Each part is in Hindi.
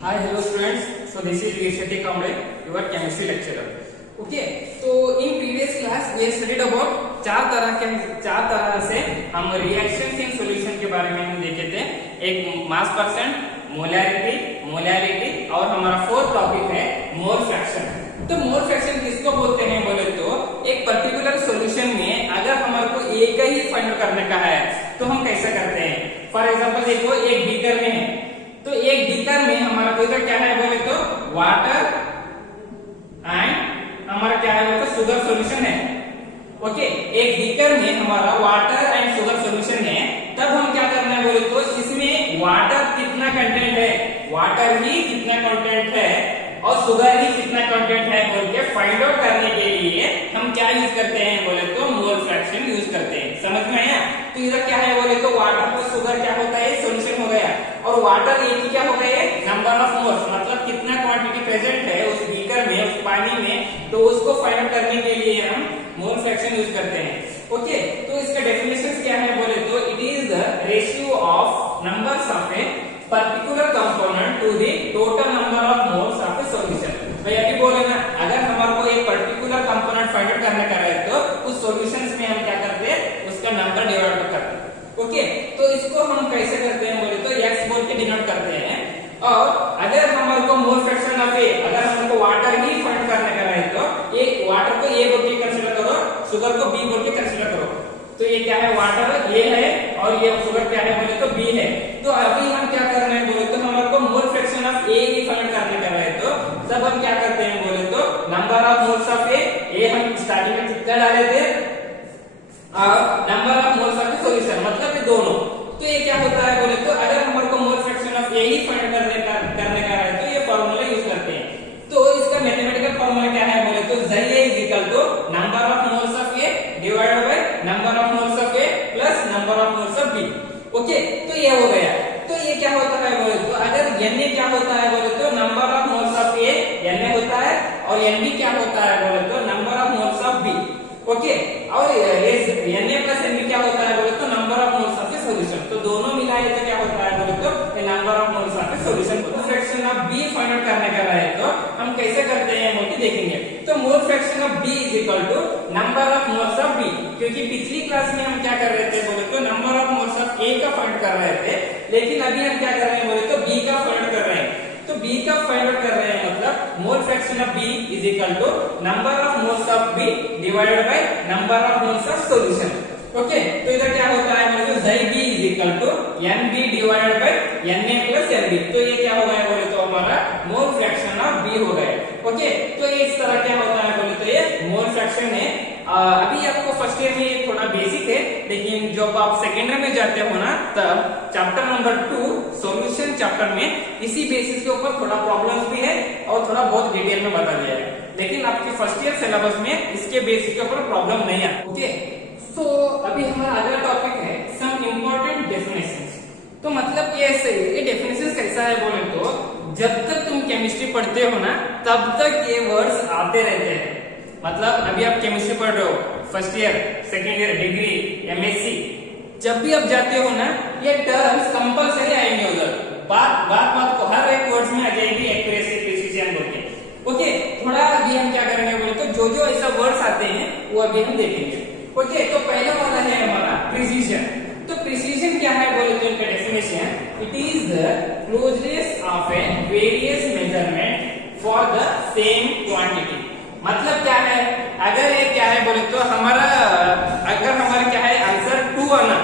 Hi, hello students. So this is Rishati Kamble, your chemistry lecturer. Okay. So in previous class we have studied about चार तरह से हम रिएक्शन इन सॉल्यूशन के बारे में हम देखे थे। एक मास परसेंट, मोलैरिटी और हमारा फोर्थ टॉपिक है मोल फ्रैक्शन। तो मोल फ्रैक्शन किसको बोलते हैं बोले तो एक पर्टिकुलर सॉल्यूशन में अगर हमारे को एक ही फाइंड करने का है तो हम कैसे करते हैं। फॉर एग्जांपल देखो एक बीकर में है, तो एक बीकर में हमारा कोई क्या है बोले तो वाटर एंड हमारा क्या है बोले तो शुगर सॉल्यूशन है। ओके, एक बीकर में हमारा वाटर एंड शुगर सॉल्यूशन है, तब हम क्या करना है बोले तो इसमें वाटर कितना कंटेंट है, वाटर ही कितना कंटेंट है और शुगर ही कितना कंटेंट है बोल के फाइंड आउट करने के लिए हम क्या यूज करते हैं बोले तो मोल फ्रैक्शन यूज करते हैं। समझ में आया? तो इधर क्या है बोले तो वाटर प्लस शुगर क्या होता है, सॉल्यूशन हो गया, और वाटर एक ही क्या हो गया, नंबर ऑफ मोल्स, मतलब कितना क्वांटिटी प्रेजेंट है उस बीकर में, उस पानी में, तो उसको फाइंड आउट करने के लिए हम मोल फ्रैक्शन यूज करते हैं। ओके, तो इसका डेफिनेशन क्या है बोले तो it is the ratio of numbers of a particular component to the total number of moles of a solution. भाई अभी बोले ना, अगर हमारे को एक पर्टिकुलर कंपोनेंट फाइंड आउट करने का है तो उस सॉल्यूशंस में हम क्या करते हैं, उसका नंबर डिवाइड करते हैं। ओके, तो इसको हम कैसे करते हैं बोले तो x बोल के डिनोट करते हैं। और अगर हमारे को मोल फ्रैक्शन ऑफ ए, अगर हमको वाटर ही फाइंड करने का है तो ये वाटर को a बोल के कंसीडर करो, शुगर को b बोल के कंसीडर करो। तो ये क्या है, वाटर a है और ये शुगर क्या है बोले तो b है। तो अभी हम क्या कर रहे हैं बोले तो हमारे को मोल fraction of a he find करने का है, तो सब हम क्या करते हैं बोले तो number of moles of a हम स्टार्टिंग में कितना डाले थे और number of moles of the solution, मतलब ये दोनों। तो ये क्या होता है बोले तो अगर हमारे को मोल fraction of a he find करने का है तो ये फार्मूला यूज करते हैं। तो इसका मैथमेटिकल फार्मूला क्या है बोले तो Z is equal to number of moles of a divided by number of moles of a plus number of moles of b। Okay, तो ये हो गया। तो ये क्या होता है बोले तो अगर Na क्या होता है बोले तो number of moles of a Na होता है और Nb क्या होता है बोले तो number of moles of b। Okay, और Na प्लस Nb क्या होता है बोले तो number of moles of a solution. तो दोनों मिलाए तो क्या होता है बोले तो number of moles of a solution. Mole fraction of b find out करने का है तो हम कैसे करते हैं बोल के देखेंगे। तो mole fraction of b is equal to number of moles of b, क्योंकि पिछली क्लास में हम क्या कर रहे थे बोले तो number of moles of a का फाइंड कर रहे थे, लेकिन अभी हम क्या कर रहे हैं बोले तो b का फाइंड कर रहे हैं। तो b का फाइंड आउट कर रहे हैं, मतलब mole fraction of b is equal to number of moles of b divided by number of moles of solution. Okay, तो इधर क्या होता है मतलब Zb is equal to Nb divided by Na plus Nb। तो ये क्या हो गया बोले तो हमारा मोल फ्रैक्शन ऑफ b हो गया। ओके, तो ये इस तरह क्या होता है बोले तो ये मोल फ्रैक्शन है। अभी आपको फर्स्ट ईयर में थोड़ा बेसिक है, लेकिन जब आप सेकेंड ईयर में जाते हो ना तब चैप्टर नंबर 2 सॉल्यूशन चैप्टर में इसी बेसिस के ऊपर थोड़ा प्रॉब्लम्स भी है और थोड़ा बहुत डिटेल में बता दिया है, लेकिन आपके फर्स्ट ईयर सिलेबस में इसके बेसिक के ऊपर प्रॉब्लम नहीं है। ओके, तो अभी हमारा अगला टॉपिक है सम इम्पोर्टेंट डेफिनेशंस। तो मतलब ये ऐसे ये डेफिनेशंस कैसा है बोले तो जब तक तुम केमिस्ट्री पढ़ते हो ना तब तक ये वर्ड्स आते रहते हैं। मतलब अभी आप केमिस्ट्री पढ़ रहे हो, first year, second year, degree, MSc, जब भी आप जाते हो ना ये टर्म्स कंपल्सरी आएंगे उधर, बात को हर एक वर्ड्स में आ जाएगी एक्यूरेसी, प्रिसिजन बोल के। ओके, थोड़ा अभी हम क्या करेंगे बोले तो जो ऐसा वर्ड्स आते हैं वो अभी हम देखेंगे। ओके, तो पहला वाला है हमारा प्रिसिजन। तो प्रिसिजन क्या है बोले तो इनका definition, it is the closeness of A various measurement for the same quantity. मतलब क्या है, अगर ये क्या है बोले तो हमारा अगर हमारा क्या है आंसर 2 आना,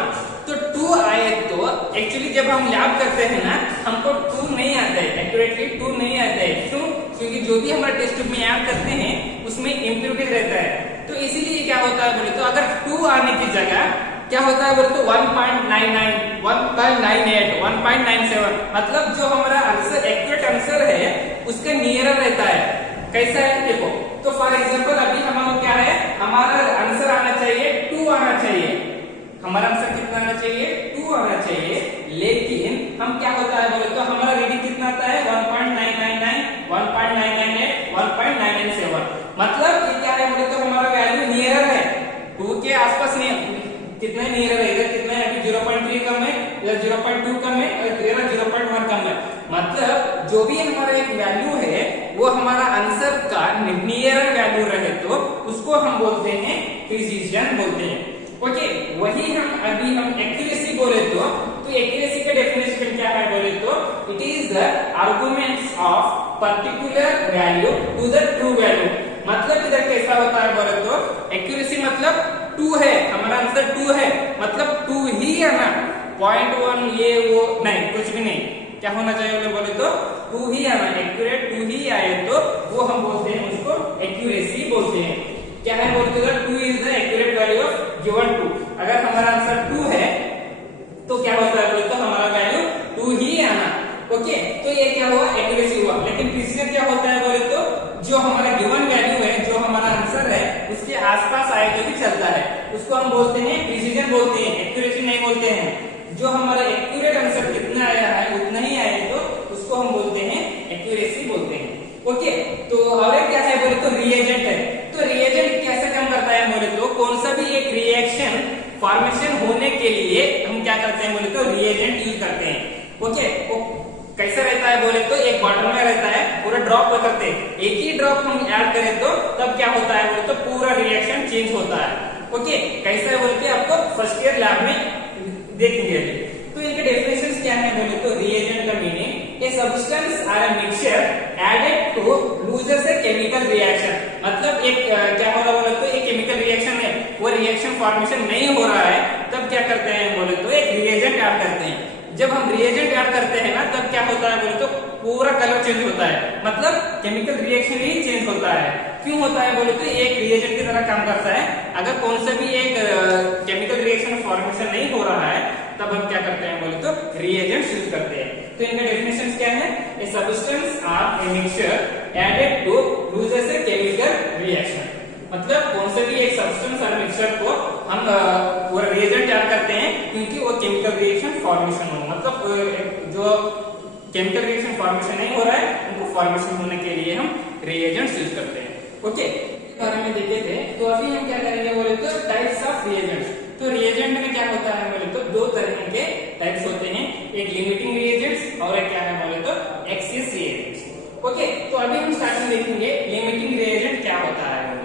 तो 2 आए तो एक्चुअली जब हम लैब करते हैं ना हमको 2 नहीं आता है, एक्यूरेटली 2 नहीं आता है। क्यों? क्योंकि जो भी हमारा टेस्ट ट्यूब में ऐड करते हैं उसमें इम्प्योरिटी रहता है। तो इसीलिए क्या होता है बोले तो अगर 2 आने की जगह क्या होता है बोले तो 1.99, 1.98, 1.97, मतलब जो हमारा आंसर एक्यूरेट आंसर है उसका नियरर रहता है। कैसा है देखो, तो फॉर एग्जांपल अभी हमारा क्या है, हमारा आंसर आना चाहिए 2 आना चाहिए, हमारा आंसर कितना आना चाहिए 2 आना चाहिए, लेकिन हम क्या होता है बोले तो हमारा रीडिंग कितना आता है 1.999, 1.998, 1.997। मतलब ये क्या है बोले तो हमारा वैल्यू नियरर है 2 के आसपास नहीं, कितना नियरर है, इधर कितना है अभी 0.3 कम है, इधर 0.2 कम है और इधर 0.1 कम है। मतलब जो भी हमारा एक वैल्यू है वो हमारा आंसर का नियर वैल्यू रहे तो उसको हम बोलते हैं प्रिसीजन बोलते हैं। ओके, वही हम एक्यूरेसी बोले तो एक्यूरेसी का डेफिनेशन क्या है बोले तो it is the arguments of particular value to the true value. मतलब इधर कैसा होता है बोले तो एक्यूरेसी मतलब 2 है, हमारा आंसर 2 है मतलब 2 ही है ना, 0.1 ये वो नहीं, कुछ भी नहीं। क्या होना चाहिए बोले तो 2 ही आना, एक्यूरेट 2 ही आए तो वो हम बोलते हैं उसको एक्यूरेसी बोलते हैं। क्या है बोलते हैं 2 is the accurate value of given 2। अगर हमारा आंसर 2 है तो क्या होता है बोले तो हमारा वैल्यू 2 ही आना। ओके, तो ये क्या हुआ एक्यूरेसी हुआ। लेकिन प्रिसीजन क्या होता है बोले तो जो हमारा गिवन वैल्यू है, जो हमारा आंसर है उसके आसपास आए तो भी चलता है, उसको हम बोलते हैं प्रिसीजन बोलते हैं, एक्यूरेसी नहीं बोलते हैं। जो हमारा एक्यूरेट आंसर कितना आया है उतना ही आए तो उसको हम बोलते हैं एक्यूरेसी बोलते हैं। ओके, तो और क्या है बोले तो रिएजेंट है। तो रिएजेंट कैसे काम करता है बोले तो कौन सा भी एक रिएक्शन फॉर्मेशन होने के लिए हम क्या करते हैं बोले तो रिएजेंट यूज करते हैं। ओके, वो कैसा रहता है बोले तो एक बॉटल में रहता है, पूरा ड्रॉप करते हैं, एक ही ड्रॉप हम ऐड करें तो तब क्या होता है बोले तो पूरा रिएक्शन चेंज होता है। ओके, कैसा है बोले तो आपको फर्स्ट ईयर लैब में देखेंगे। तो इनके डेफिनेशंस क्या है बोले तो रिएजेंट का meaning a substance or a mixture added to loser से केमिकल रिएक्शन। मतलब एक क्या हो रहा बोले तो एक केमिकल रिएक्शन है, वो रिएक्शन फॉर्मेशन नहीं हो रहा है तब क्या करते हैं बोले तो एक रिएजेंट ऐड करते हैं। जब हम रिएजेंट ऐड करते हैं ना तब क्या होता है बोले तो पूरा कलर चेंज होता है, मतलब केमिकल रिएक्शन ही चेंज होता है। क्यों होता है बोले तो एक रिएजेंट की तरह काम करता है। अगर कौन सा भी एक केमिकल रिएक्शन फॉर्मेशन नहीं हो रहा है तब हम क्या करते हैं बोले तो रिएजेंट यूज करते हैं। तो इनका डेफिनेशन क्या है, a substance or a mixture added to loser से केमिकल रिएक्शन। मतलब कौन से भी एक सब्सटेंस और मिक्सचर को हम वो रिएजेंट ऐड करते हैं क्योंकि वो केमिकल रिएक्शन फॉर्मेशन हो, मतलब जो केमिकल रिएक्शन फॉर्मेशन नहीं हो रहा है उनको फॉर्मेशन होने के लिए हम रिएजेंट्स यूज करते हैं। ओके, बारे में देखे थे। तो अभी हम क्या करेंगे बोले तो टाइप्स ऑफ रिएजेंट्स। तो रिएजेंट में क्या होता है बोले तो 2 तरह के टाइप्स होते हैं, एक लिमिटिंग रिएजेंट्स और एक क्या है बोले तो एक्सिस रिएजेंट्स। ओके, तो अभी हम स्टार्ट में देखेंगे लिमिटिंग रिएजेंट क्या होता है बोले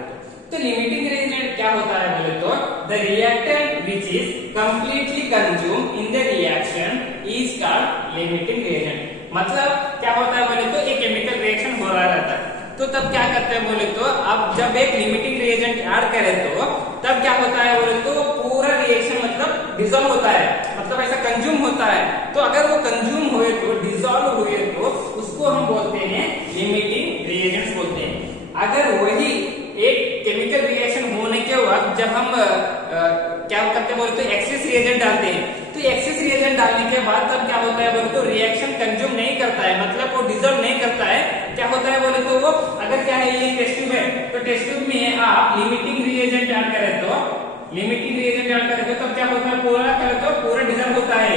तो लिमिटिंग रिएजेंट क्या होता है बोले तो the reactant which is completely consume in the reaction is called limiting reagent. मतलब क्या होता है बोले तो एक केमिकल रिएक्शन हो रहा रहता है तो तब क्या करते हैं बोले तो अब जब एक लिमिटिंग रिएजेंट ऐड करें तो तब क्या होता है बोले तो पूरा रिएक्शन मतलब डिसॉल्व होता है, मतलब ऐसा कंज्यूम होता है। तो अगर वो कंज्यूम हुए तो डिसॉल्व हुए तो उसको हम बोलते हैं लिमिटिंग रिएजेंट्स बोलते हैं। अगर वही एक केमिकल रिएक्शन होने के वक्त जब हम क्या करते बोले तो एक्सेस रिएजेंट डालते हैं तो एक्सेस रिएजेंट डालने के बाद तब क्या होता है बोले तो रिएक्शन कंज्यूम नहीं करता है, मतलब वो डिसॉल्व नहीं करता है। क्या होता है बोले तो वो अगर क्या है ये टेस्ट ट्यूब है तो टेस्ट ट्यूब में आप लिमिटिंग रिएजेंट ऐड करें तो लिमिटिंग रिएजेंट ऐड करें तो क्या होता है पूरा क्या होता है पूरा डिसॉल्व होता है,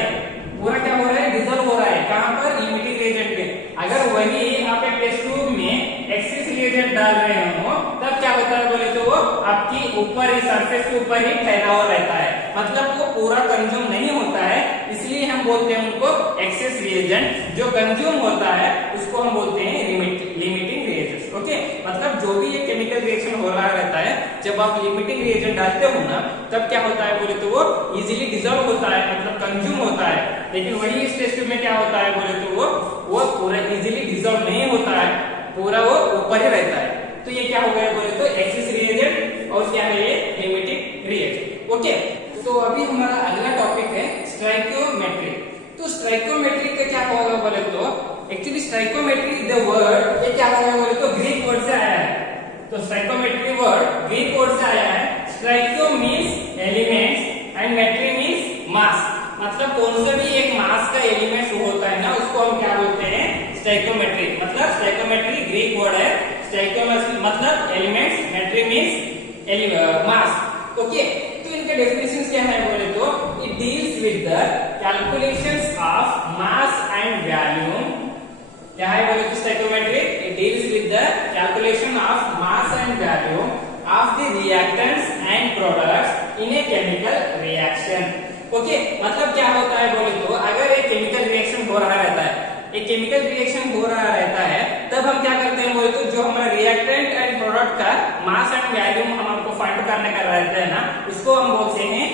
पूरा क्या हो रहा है डिसॉल्व हो रहा है। कहां पर लिमिटिंग रिएजेंट में। अगर वही आप एक टेस्ट ट्यूब में एक्सेस रिएजेंट डाल रहे हो तब क्या होता है बोले तो वो आपकी ऊपर ही सरफेस के ऊपर ही फैला हुआ रहता है, मतलब वो पूरा कंज्यूम नहीं होता है। इसलिए हम बोलते हैं उनको एक्सेस रिएजेंट। जो कंज्यूम होता है उसको हम बोलते हैं लिमिटिंग रिएजेंट्स। ओके, मतलब जो भी एक केमिकल रिएक्शन हो रहा रहता है जब आप लिमिटिंग रिएजेंट डालते हो ना तब क्या होता है बोले तो वो इजीली डिसॉल्व होता है, मतलब कंज्यूम होता है। लेकिन वही इस टेस्ट ट्यूब में क्या होता है बोले तो वो पूरा इजीली डिसॉल्व नहीं होता है, पूरा वो ऊपर ही रहता है। तो ये क्या हो गया बोले तो एक्सिस रिएजेंट और क्या है ये लिमिटिंग रिएजेंट। ओके, तो अभी हमारा अगला टॉपिक है स्टोइकियोमेट्री। तो स्टोइकियोमेट्री का क्या होगा बोले तो एक्चुअली स्टोइकियोमेट्री द वर्ड ये क्या होगा बोले तो ग्रीक वर्ड से आया है। तो स्टोइकियोमेट्री वर्ड ग्रीक वर्ड से आया है। स्टोइकियो मींस एलिमेंट्स एंड मेट्री मींस मास, मतलब कौन सा भी एक मास का एलिमेंट होता है ना उसको हम क्या बोलते हैं स्टोइकियोमेट्री। मतलब स्टोइकियोमेट्री ग्रीक वर्ड है, स्टोइकियोमेट्री मतलब एलिमेंट्स, मेट्री मींस मास। ओके, तो इनके डेफिनेशंस क्या है बोले तो it deals with the calculations of mass and volume. क्या है बोले तो stoichiometry it deals with the calculation of mass and volume of the reactants and products in a chemical reaction. Okay, मतलब क्या होता है बोले तो अगर एक केमिकल रिएक्शन हो रहा रहता है, एक केमिकल रिएक्शन हो रहा रहता है, तब हम क्या करते हैं बोले तो जो हमारा रिएक्टेंट एंड प्रोडक्ट का मास एंड वॉल्यूम हमको फाइंड करने का रहता है ना, उसको हम बोलते हैं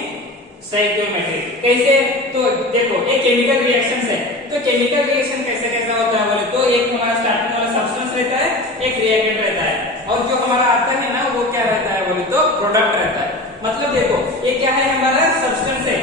स्टोइकियोमेट्री। कैसे? तो देखो एक केमिकल रिएक्शन है, तो केमिकल रिएक्शन कैसे कैसा होता है बोले तो एक हमारा स्टार्टिंग वाला सब्सटेंस रहता है, एक रिएक्टेंट रहता है, और जो हमारा आता है ना वो क्या रहता है बोले तो प्रोडक्ट रहता है। मतलब देखो ये क्या है, हमारा सब्सटेंस है,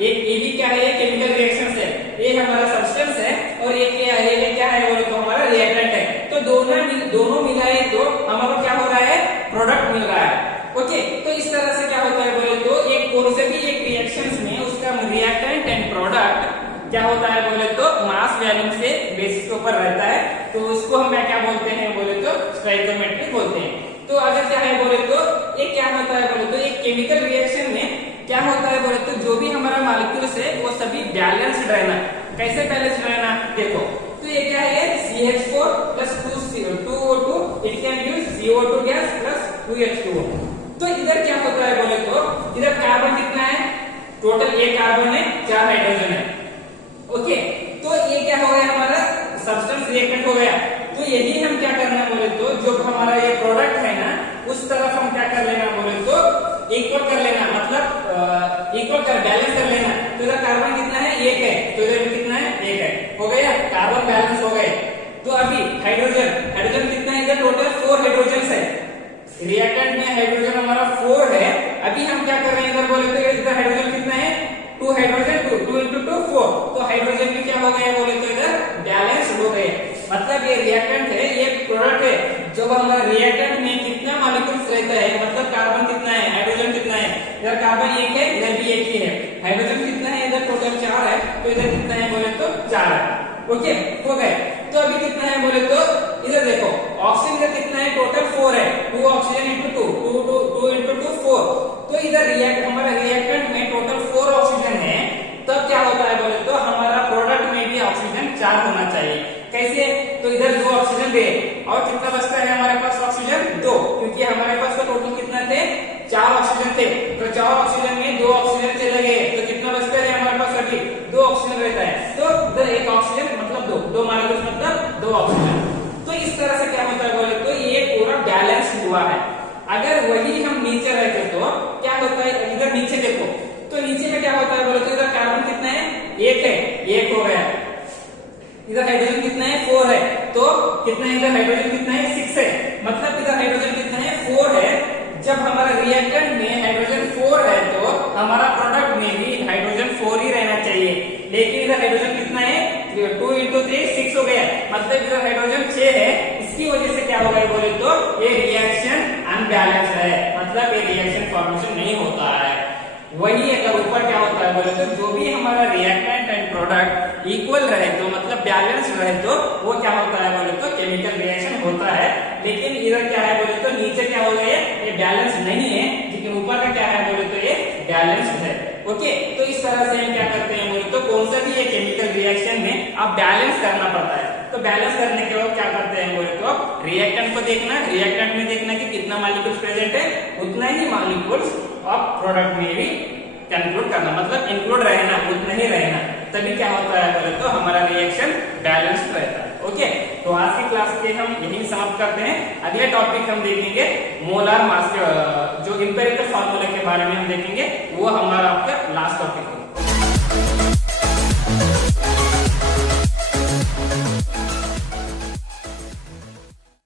ये भी क्या है, ये केमिकल रिएक्शन है, ये हमारा सब्सटेंस है, और ये क्या है बोले तो हमारा रिएक्टेंट है। तो दोनों मिलाए तो हमारा क्या हो रहा है, प्रोडक्ट मिल रहा है। ओके, तो इस तरह से क्या होता है बोले तो एक कोई से भी एक रिएक्शंस में उसका रिएक्टेंट एंड प्रोडक्ट क्या होता है बोले तो मास वॉल्यूम से बेसिस के ऊपर रहता है, तो उसको हम क्या बोलते हैं बोले तो स्टोइकियोमेट्री बोलते हैं। तो अगर क्या है बोले तो ये क्या होता है बोले तो एक केमिकल रिएक्शन में क्या होता है बोले तो जो भी हमारा मॉलिक्यूल्स है वो सभी बैलेंस्ड रहना। कैसे बैलेंस्ड रहना, देखो तो ये क्या है, CH4 plus 2O2 it can give CO2 gas plus 2H2O। तो इधर क्या होता है बोले तो इधर कार्बन कितना है, टोटल एक कार्बन है, 4 हाइड्रोजन है। ओके, तो ये क्या हो गया, हमारा सब्सटेंस रिएक्टेंट हो गया। तो यही हम क्या करना बोले तो जो हमारा ये प्रोडक्ट है ना उस तरफ हम क्या कर लेना बोले तो इक्वल कर लेना, मतलब इक्वल कर बैलेंस कर लेना। तो इधर कार्बन कितना है, 1 है, तो इधर कितना है, 1 है, हो गया, कार्बन बैलेंस हो गए। तो अभी हाइड्रोजन कितना है, इधर टोटल 4 हाइड्रोजन है, रिएक्टेंट में हाइड्रोजन हमारा 4 है। अभी हम क्या कर रहे हैं इधर बोले तो इधर हाइड्रोजन कितना है, 2 हाइड्रोजन, 2 into 2 4, तो हाइड्रोजन भी क्या हो गया बोले तो इधर बैलेंस हो गए। मतलब ये रिएक्टेंट है, ये प्रोडक्ट है। जब हमारा रिएक्टेंट में कितना मॉलिक्यूल्स रहता है, मतलब कार्बन कितना है, हाइड्रोजन कितना है, इधर कार्बन 1 है, इधर भी 1 ही है, हाइड्रोजन कितना है, इधर टोटल 4 है, तो इधर कितना है बोले तो 4 है। ओके, हो गए। तो अभी कितना है बोले तो इधर देखो ऑक्सीजन का कितना है, टोटल 4 है, 2 ऑक्सीजन into 2 into 2 4। तो इधर हमारा रिएक्टेंट में टोटल 4 ऑक्सीजन है, तब क्या होता है बोले तो हमारा प्रोडक्ट में भी ऑक्सीजन 4 होना चाहिए। कैसे? तो इधर 2 ऑक्सीजन दे, और कितना बचता है हमारे पास ऑक्सीजन 2, क्योंकि हमारे पास तो टोटल कितना थे, 4 ऑक्सीजन थे। तो 4 ऑक्सीजन में 2 ऑक्सीजन चले गए, तो कितना बचता है हमारे पास, अभी 2 ऑक्सीजन रहता है। तो इधर 1 ऑक्सीजन मतलब 2 मॉलिक्यूल्स मतलब 2 ऑक्सीजन। तो इस तरह से क्या होता है बोले तो ये पूरा बैलेंस हुआ है। अगर वही हम नीचे रहते तो क्या होता है, इधर नीचे देखो तो नीचे में क्या होता है बोले तो इधर कार्बन कितना है, 1 है, 1 हो गया, इधर हाइड्रोजन कितना है, 4 है, तो कितना है, इधर हाइड्रोजन कितना है, 6 है, मतलब इधर हाइड्रोजन कितना है, 4 है। जब हमारा रिएक्टेंट में हाइड्रोजन 4 है तो हमारा प्रोडक्ट में भी हाइड्रोजन 4 ही रहना चाहिए, लेकिन इधर हाइड्रोजन कितना है, 2 into 3 6 हो गया, मतलब इधर हाइड्रोजन 6 है। इसकी वजह से क्या हो गया बोले तो ये रिएक्शन अनबैलेंस है, मतलब ये रिएक्शन फॉर्मेशन नहीं होता है। वही अगर ऊपर क्या होता है बोले तो जो भी हमारा रिएक्टेंट एंड प्रोडक्ट इक्वल रहे तो मतलब बैलेंस रहे तो वो क्या होता है बोले तो केमिकल रिएक्शन होता है। लेकिन इधर क्या है बोले तो नीचे क्या हो गया, ये बैलेंस नहीं है, लेकिन ऊपर का क्या है बोले तो ये बैलेंस है। ओके, तो इस तरह से हम क्या करते हैं बोले तो कौन सा भी ये केमिकल रिएक्शन में आप बैलेंस करना पड़ता है। तो बैलेंस करने के बाद क्या करते हैं बोले तो रिएक्टेंट को देखना, रिएक्टेंट में देखना कि कितना मॉलिक्यूल्स प्रेजेंट है, उतना ही मॉलिक्यूल्स आप प्रोडक्ट में भी कंक्लूड करना, मतलब इंक्लूड रहना, उतना ही रहना, तभी क्या होता है बोले तो हमारा रिएक्शन बैलेंस्ड रहता है। ओके, तो आज की क्लास के हम यही समाप्त करते हैं। अगले टॉपिक हम देखेंगे मोलार मास के जो इंपेरिकल फार्मूला के बारे में हम देखेंगे, वो हमारा आपका लास्ट टॉपिक है।